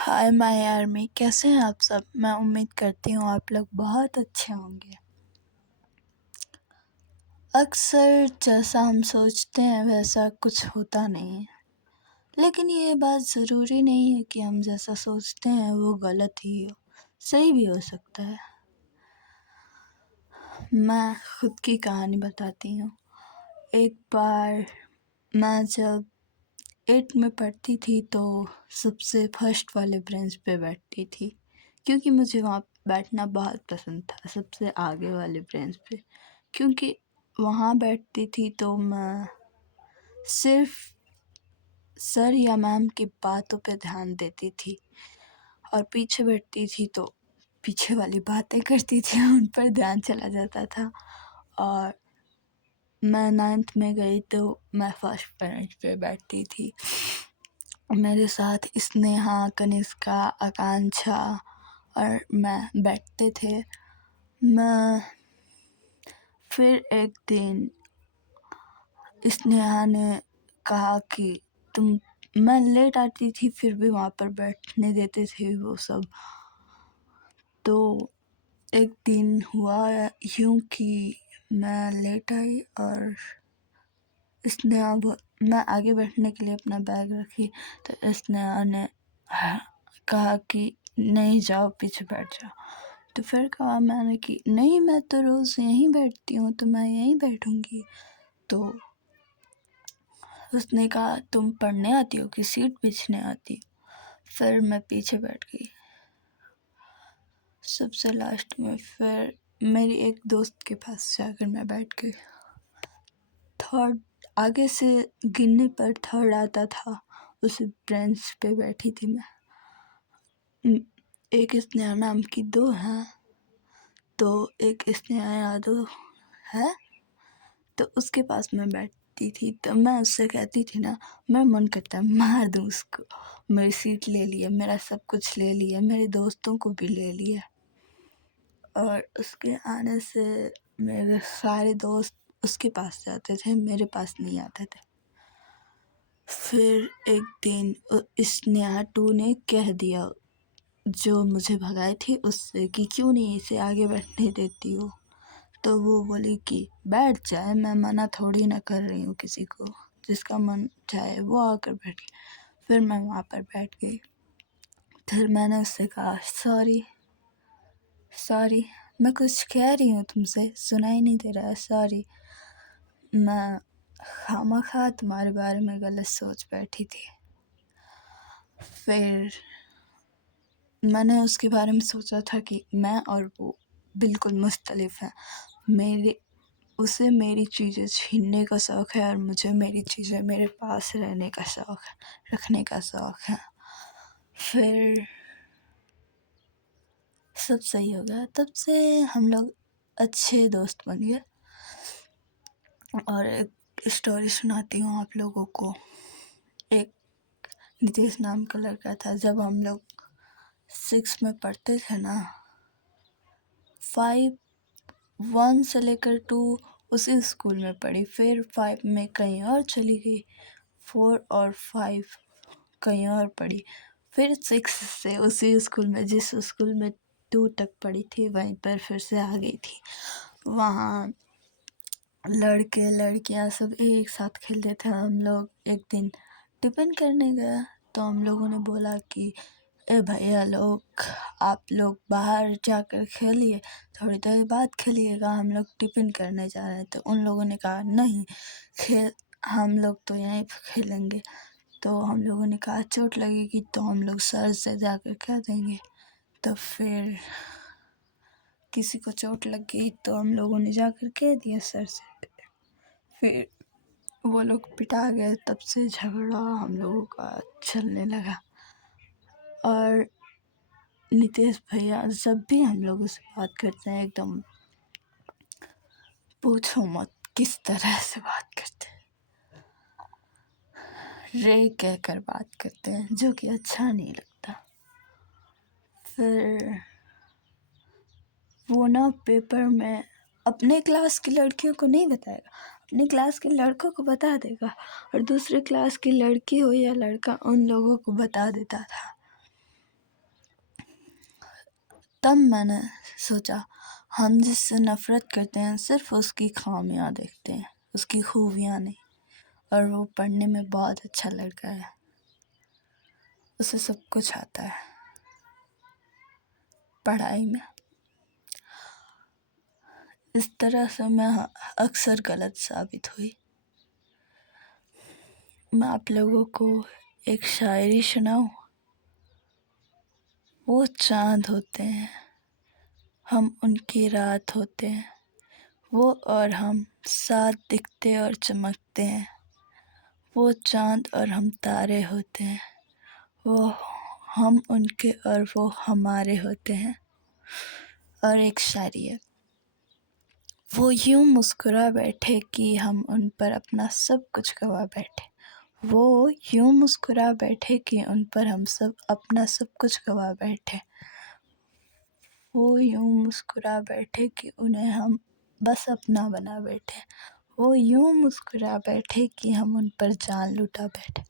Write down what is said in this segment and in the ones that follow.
Hi my army, कैसे हैं आप सब। मैं उम्मीद करती हूँ आप लोग बहुत अच्छे होंगे। अक्सर जैसा हम सोचते हैं वैसा कुछ होता नहीं है, लेकिन ये बात ज़रूरी नहीं है कि हम जैसा सोचते हैं वो गलत ही हो, सही भी हो सकता है। मैं खुद की कहानी बताती हूँ। एक बार मैं जब 8 में पढ़ती थी तो सबसे फर्स्ट वाले बेंच पे बैठती थी, क्योंकि मुझे वहाँ बैठना बहुत पसंद था, सबसे आगे वाले बेंच पे। क्योंकि वहाँ बैठती थी तो मैं सिर्फ सर या मैम की बातों पे ध्यान देती थी, और पीछे बैठती थी तो पीछे वाली बातें करती थी, उन पर ध्यान चला जाता था। और मैं 9th में गई तो मैं फर्स्ट बेंच पे बैठती थी। मेरे साथ स्नेहा, कनिष्का, आकांक्षा और मैं बैठते थे। फिर एक दिन स्नेहा ने कहा कि मैं लेट आती थी फिर भी वहाँ पर बैठने देते थे वो सब। तो एक दिन हुआ यूँ कि मैं लेट आई और मैं आगे बैठने के लिए अपना बैग रखी तो स्नेहा ने कहा कि नहीं, जाओ पीछे बैठ जाओ। तो फिर कहा मैंने कि नहीं, मैं तो रोज़ यहीं बैठती हूँ तो मैं यहीं बैठूँगी। तो उसने कहा तुम पढ़ने आती हो कि सीट पूछने आती हो। फिर मैं पीछे बैठ गई सबसे लास्ट में। फिर मेरी एक दोस्त के पास जाकर मैं बैठ गई। थर्ड आगे से गिनने पर थर्ड आता था, उस बेंच पे बैठी थी मैं। एक स्नेहा नाम की 2 हैं, तो एक स्नेहा यादव है, तो उसके पास मैं बैठती थी। तो मैं उससे कहती थी ना, मेरा मन करता है मार दूँ उसको, मेरी सीट ले लिया, मेरा सब कुछ ले लिया, मेरे दोस्तों को भी ले लिया। और उसके आने से मेरे सारे दोस्त उसके पास जाते थे, मेरे पास नहीं आते थे। फिर एक दिन स्नेहा 2 ने कह दिया, जो मुझे भगाई थी उससे, कि क्यों नहीं इसे आगे बैठने देती हो। तो वो बोली कि बैठ जाए, मैं मना थोड़ी ना कर रही हूँ किसी को, जिसका मन चाहे वो आकर बैठे। फिर मैं वहाँ पर बैठ गई। फिर मैंने उससे कहा सॉरी, मैं कुछ कह रही हूँ तुमसे, सुनाई नहीं दे रहा है, सॉरी, मैं खामखा तुम्हारे बारे में गलत सोच बैठी थी। फिर मैंने उसके बारे में सोचा था कि मैं और वो बिल्कुल मुख्तलिफ हैं। उसे मेरी चीज़ें छीनने का शौक़ है और मुझे मेरी चीज़ें मेरे पास रहने का शौक़ है, रखने का शौक़ है। फिर सब सही हो गया, तब से हम लोग अच्छे दोस्त बन गए। और एक स्टोरी सुनाती हूँ आप लोगों को। एक नितेश नाम का लड़का था। जब हम लोग 6 में पढ़ते थे ना, 1 से लेकर 2 उसी स्कूल में पढ़ी, फिर 5 में कहीं और चली गई, 4 और 5 कहीं और पढ़ी, फिर 6 से उसी स्कूल में, जिस स्कूल में 2 तक पढ़ी थी, वहीं पर फिर से आ गई थी। वहाँ लड़के लड़कियाँ सब एक साथ खेलते थे। हम लोग एक दिन टिफ़िन करने गए तो हम लोगों ने बोला कि ए भैया लोग, आप लोग बाहर जाकर खेलिए, थोड़ी देर बाद खेलिएगा, हम लोग टिफ़िन करने जा रहे हैं। तो उन लोगों ने कहा नहीं, हम लोग तो यहीं पर खेलेंगे। तो हम लोगों ने कहा चोट लगेगी तो हम लोग सर से जाकर कह देंगे। तो फिर किसी को चोट लग गई तो हम लोगों ने जाकर कह दिया सर से। फिर वो लोग पिटा गए, तब से झगड़ा हम लोगों का चलने लगा। और नितेश भैया जब भी हम लोगों से बात करते हैं, एकदम पूछो मत किस तरह से बात करते हैं, रे कहकर बात करते हैं, जो कि अच्छा नहीं लगता। फिर वो ना पेपर में अपने क्लास की लड़कियों को नहीं बताएगा, अपने क्लास के लड़कों को बता देगा, और दूसरे क्लास की लड़की हो या लड़का, उन लोगों को बता देता था। तब मैंने सोचा, हम जिससे नफरत करते हैं सिर्फ उसकी खामियां देखते हैं, उसकी खूबियां नहीं। और वो पढ़ने में बहुत अच्छा लड़का है, उसे सब कुछ आता है पढ़ाई में। इस तरह से मैं अक्सर गलत साबित हुई। मैं आप लोगों को एक शायरी सुनाऊं। वो चांद होते हैं, हम उनकी रात होते हैं, वो और हम साथ दिखते और चमकते हैं। वो चांद और हम तारे होते हैं, वो हम उनके और वो हमारे होते हैं। और एक शायरी है, वो यूं मुस्कुरा बैठे कि हम उन पर अपना सब कुछ गवा बैठे। वो यूं मुस्कुरा बैठे कि उन पर हम सब अपना सब कुछ गवा बैठे। वो यूं मुस्कुरा बैठे कि उन्हें हम बस अपना बना बैठे। वो यूं मुस्कुरा बैठे कि हम उन पर जान लुटा बैठे।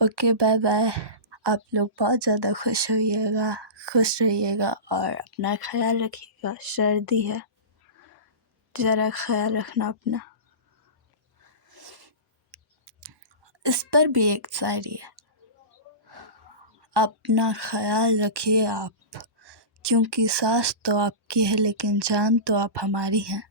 Okay, bye bye. आप लोग बहुत ज़्यादा खुश रहिएगा और अपना ख्याल रखिएगा। सर्दी है, ज़रा ख्याल रखना अपना। इस पर भी एक शायरी है, अपना ख्याल रखिए आप, क्योंकि सांस तो आपकी है लेकिन जान तो आप हमारी हैं।